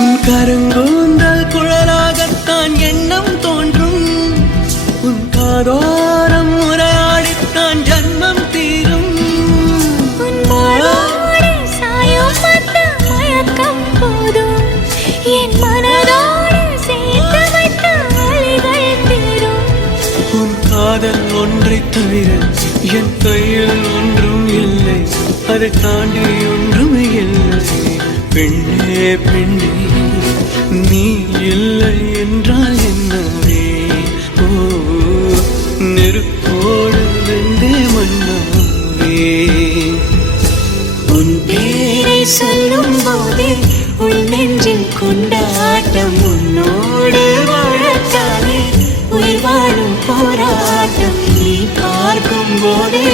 உன் கருங்கூந்தல் குழலாகத்தான் எண்ணம் தோன்றும். உன் காதோரம் உரையாடித்தான் ஜன்மம் தீரும். உன் மாறோடு சாயும் அந்த மயக்கம் போதும். என் மனதோடு சேர்த்து வைத்த வழிகள் தீரும். உன் காதல் ஒன்றை தவிர என் கையில் ஒன்றும் இல்லை. அதை தாண்டி ஒன்றும் இல்லை. பெண்ணே பெண்ணே நீ இல்லை என்றால் என்னவே? ஓ நெருப்போடு வெந்தே மண்ணாவே. உன் பேரை சொல்லும் போதே உன் நெஞ்சில் கொண்டாட்டம். உன்னோடு வாழத்தானே உயிர் வாழும் போராட்டம். நீ பார்க்கும் போதே